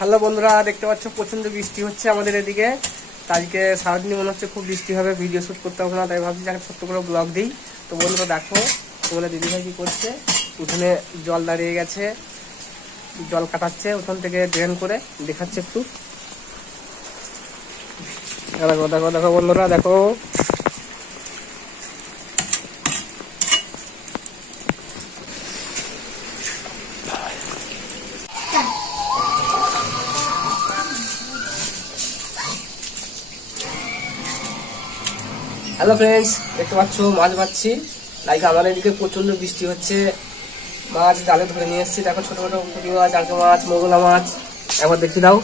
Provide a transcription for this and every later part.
Hello বন্ধুরা, দেখতে পাচ্ছ প্রচণ্ড বৃষ্টি হচ্ছে আমাদের এদিকে। আজকে সারাদিনই মনে হচ্ছে খুব বৃষ্টি হবে ভিডিও শ্যুট করতে হবে না, তাই ভাবছি যে একটা ছোট্ট করে ব্লগ দিই। তো বন্ধুরা দেখো, তোমাদের দিদিভাই কি করছে? উঠোনে জল দাঁড়িয়ে গেছে, জল কাটাচ্ছে, উঠোন থেকে ড্রেন করে দেখাচ্ছে একটু। দেখো দেখো দেখো বন্ধুরা, দেখো। হ্যালো ফ্রেন্ডস দেখতে পাচ্ছ, মাছ পাচ্ছি লাইক আমাদের এদিকে প্রচণ্ড বৃষ্টি হচ্ছে। মাছ জালে ধরে নিয়ে এসেছি। দেখো ছোট ছোট পুঁটি মাছ, ডালকে মাছ মোগলা মাছ। একবার দেখি দাও।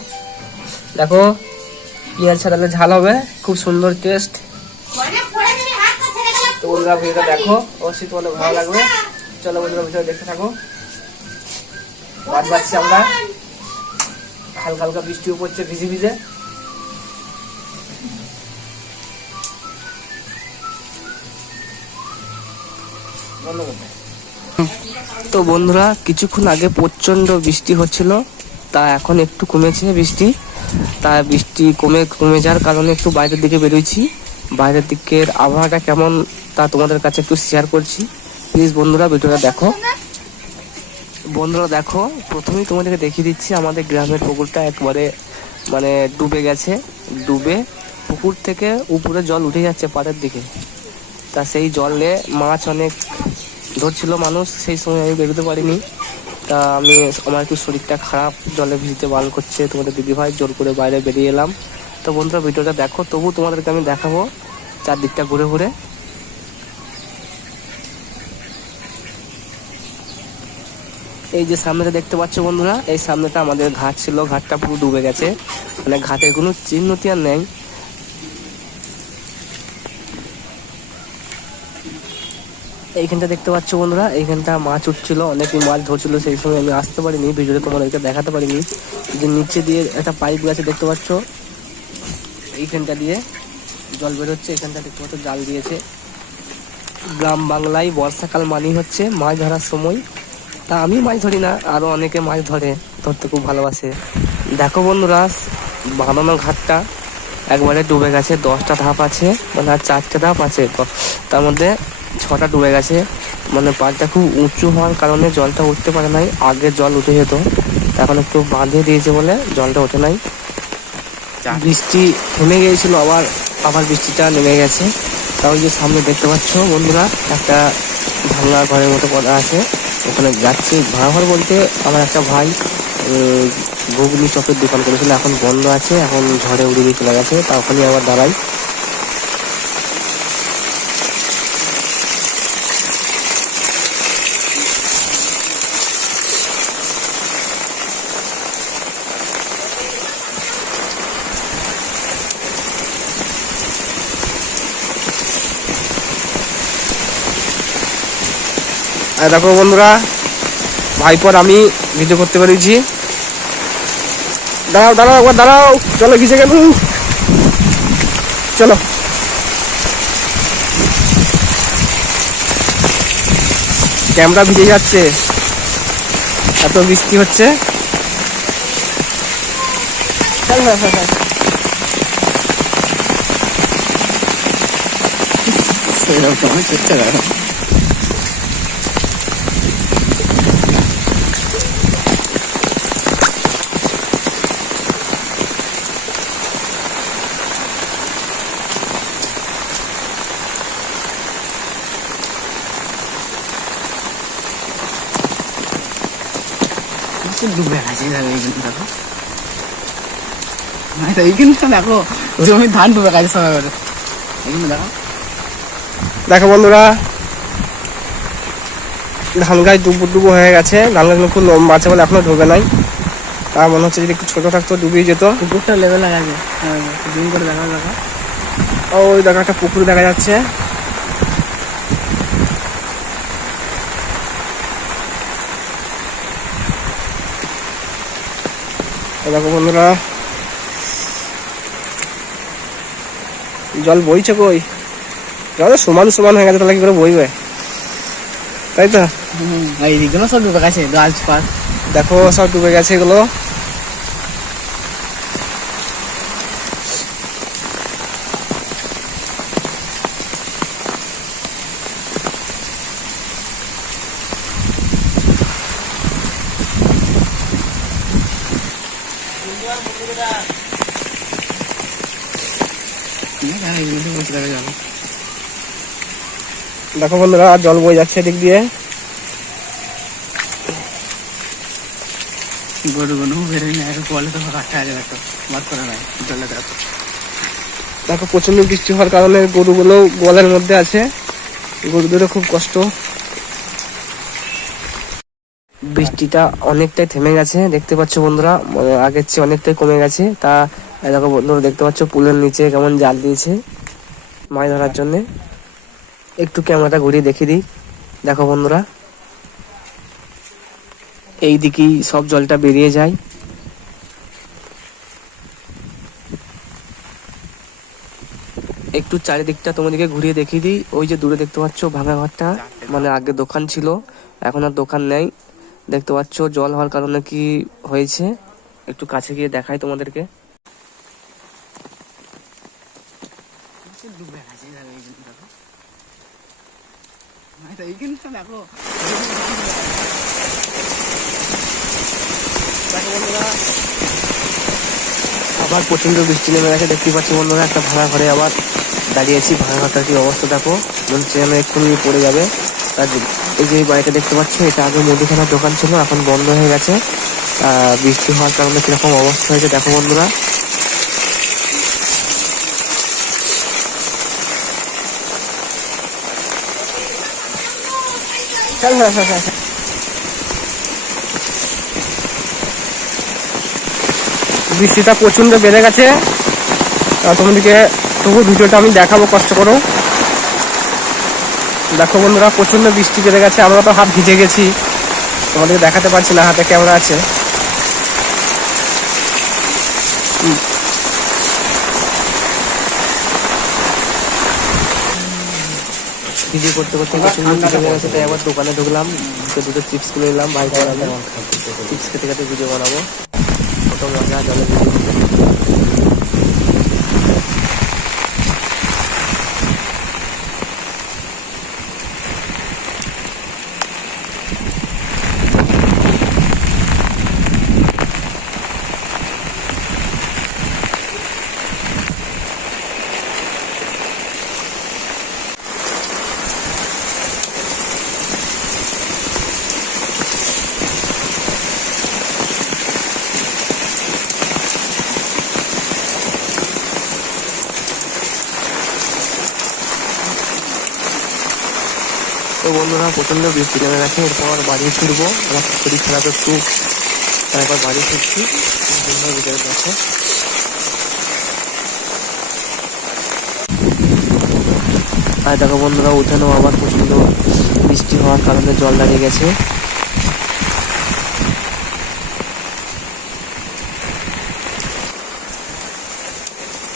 দেখো, পেঁয়াজ ছাড়ালে ঝাল হবে। খুব সুন্দর টেস্ট তো বন্ধুরা, ভিডিওটা দেখো। অবশ্যই তোমাদের ভালো লাগবে। চলো বন্ধুরা ভিডিও দেখতে থাকো। মাছ পাচ্ছি আমরা। হালকা হালকা বৃষ্টিও পড়ছে ভিজে ভিজে। তো বন্ধুরা, কিছুক্ষণ আগে প্রচণ্ড বৃষ্টি হচ্ছিল, তা এখন একটু কমেছে বৃষ্টি। তা বৃষ্টি কমে কমে যাওয়ার কারণে একটু বাইরের দিকে বেরোইছি। বাইরের দিকের আবহাওয়াটা কেমন, তা তোমাদের কাছে একটু শেয়ার করছি। প্লিজ বন্ধুরা, ভিডিওটা দেখো। বন্ধুরা, দেখো, প্রথমেই তোমাদেরকে দেখিয়ে দিচ্ছি, আমাদের গ্রামের পুকুরটা একবারে মানে ডুবে গেছে, ডুবে পুকুর থেকে উপরে জল উঠে যাচ্ছে পাড়ের দিকে। তা সেই জলে মাছ অনেক ধরছিল মানুষ, সেই সময় আমি বেরোতে পারিনি। তা আমি, আমার একটু শরীরটা খারাপ, জলে ভিজতে বাল করছে। তোমাদের দিদিভাই জোর করে বাইরে বেরিয়ে এলাম। তো বন্ধুরা, ভিডিওটা দেখো, তবু তোমাদেরকে আমি দেখাবো চারদিকটা ঘুরে ঘুরে। এই যে সামনেটা দেখতে পাচ্ছ বন্ধুরা, এই সামনেটা আমাদের ঘাট ছিল। ঘাটটা পুরো ডুবে গেছে। মানে ঘাটের কোনো চিহ্নতি আর নেই। এইখানটা দেখতে পাচ্ছ বন্ধুরা, এইখানটা মাছ উঠছিল, অনেকেই মাছ ধরছিল, সেই সময় আমি আসতে পারিনি, ভিডিওতে তোমাদেরকে দেখাতে পারিনি। যে নিচে দিয়ে একটা পাইপ গেছে, দেখতে পাচ্ছ? এইখানটা দিয়ে জল বেরোচ্ছে এখানটা দেখতে পাচ্ছ, জাল দিয়েছে। গ্রাম বাংলায় বর্ষাকাল মানেই হচ্ছে মাছ ধরার সময়। তা আমি মাছ ধরি না আরও অনেকে মাছ ধরে, ধরতে খুব ভালোবাসে। দেখো বন্ধুরা বানানো ঘাটটা একবারে ডুবে গেছে, দশটা ধাপ আছে মানে আর চারটে ধাপ আছে। তার মধ্যে ছটা ডুবে গেছে। মানে পাড়টা খুব উঁচু হওয়ার কারণে জলটা উঠতে পারে নাই। আগে জল উঠে যেত। এখন একটু বাঁধে দিয়েছে বলে জলটা ওঠে নাই। বৃষ্টি থেমে গিয়েছিল, আবার আবার বৃষ্টিটা নেমে গেছে। তা ওই যে সামনে দেখতে পাচ্ছ বন্ধুরা, একটা ভাঙা ঘরের মতো পড়া আছে। ওখানে যাচ্ছি। ভাঙা ঘর বলতে আমার একটা ভাই ঘুগনি চপের দোকান করেছিল। এখন বন্ধ আছে, এখন ঝড়ে উড়ে চলে গেছে। তা ওখানে আবার দাঁড়াই। দেখো বন্ধুরা, ভাইপর আমি ভিডিও করতে পেরেছি। দাঁড়াও দাঁড়াও, একবার দাঁড়াও। চলো ভিজে গেল চলো। ক্যামেরা ভিজে যাচ্ছে। এত বৃষ্টি হচ্ছে। চল, চল, চল, চল। এরকম আমি চেষ্টা করো ডুবে গেছে দেখো বন্ধুরা ধান গাছ ডুবো ডুবো হয়ে গেছে ধান গাছগুলো খুব লম্বা আছে বলে এখনও ঢোকে নাই তা মনে হচ্ছে যদি একটু ছোট থাকতো ডুবিয়ে যেত কুকুরটা লেভেল লাগাছে জুম করে দেখা দেখা ওই দেখো একটা পুকুর দেখা যাচ্ছে দেখো বন্ধুরা। জল বইছে কই? জল সমান সমান হয়ে গেছে তাহলে কি করে বইবে? তাই তো? এইদিকগুলো সব ডুবে গেছে গাছ পাত। দেখো সব ডুবে গেছে এগুলো না, না, এই মধ্যে বসে থাকা যাবে। দেখো বন্ধুরা জল বয়ে যাচ্ছে এদিক দিয়ে। গরুগুলো বেরোয় না কলে তো কাটা আছে একটা মাত করে নাই জলে দেখো দেখো প্রচণ্ড বৃষ্টি হওয়ার কারণে গরুগুলো গোয়ালের মধ্যে আছে। গরুদেরও খুব কষ্ট। বৃষ্টিটা অনেকটাই থেমে গেছে, দেখতে পাচ্ছ বন্ধুরা মানে আগের চেয়ে অনেকটাই কমে গেছে। তা দেখো বন্ধুরা, দেখতে পাচ্ছ পুলের নিচে কেমন জাল দিয়েছে মাছ ধরার জন্যে। একটু ক্যামেরাটা ঘুরিয়ে দেখিয়ে দিই। দেখো বন্ধুরা, এই দিকেই সব জলটা বেরিয়ে যায়। একটু চারিদিকটা তোমাদেরকে ঘুরিয়ে দেখিয়ে দিই। ওই যে দূরে দেখতে পাচ্ছ ভাঙা ঘরটা মানে আগে দোকান ছিল, এখন আর দোকান নেই। দেখতে পাচ্ছ, জল হওয়ার কারণে কি হয়েছে? একটু কাছে গিয়ে দেখাই তোমাদেরকে। আবার প্রচণ্ড বৃষ্টি নেমে গেছে দেখতে পাচ্ছি বন্ধুরা, একটা ভাড়া ঘরে আবার দাঁড়িয়েছি ভাড়া ঘরটার কি অবস্থা দেখো, মনে হচ্ছে এক্ষুনি পড়ে যাবে। আর এই যে বাড়িটা দেখতে পাচ্ছ, এটা আগে মুদিখানার দোকান ছিল, এখন বন্ধ হয়ে গেছে। বৃষ্টি হওয়ার কারণে কীরকম অবস্থা হয়েছে দেখো বন্ধুরা। চল চল চল বৃষ্টিটা প্রচণ্ড বেড়ে গেছে। তোমাদেরকে তবু ভিডিওটা আমি দেখাবো, কষ্ট করো। দেখো বন্ধুরা প্রচণ্ড বৃষ্টি বেড়ে গেছে, আমরা তো হাত ভিজে গেছি। তোমাদেরকে দেখাতে পারছি না, হাতে ক্যামেরা আছে। ভিডিও করতে করতে প্রচণ্ড ভিজে গেছে, তাই আবার দোকানে ঢুকলাম তো দুটো চিপস কিনে নিলাম ভাই চিপস খেতে খেতে ভিডিও বানাবো। মজা জলে ভিডিও বন্ধুরা, প্রচণ্ড বৃষ্টি নেমে গেছে। এরপর বাড়ি ফিরবো। আমার শরীর খারাপ একটু তারপর বাড়ি ফিরছি। ভিতরে গেছে আর দেখো বন্ধুরা উঠানো আবার প্রচণ্ড বৃষ্টি হওয়ার কারণে জল দাঁড়িয়ে গেছে।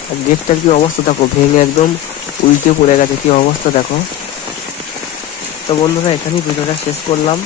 আর গেটটার কি অবস্থা? দেখো, ভেঙে একদম উল্টে পড়ে গেছে। কি অবস্থা দেখো? তো বন্ধুরা এখানেই ভিডিওটা শেষ করলাম।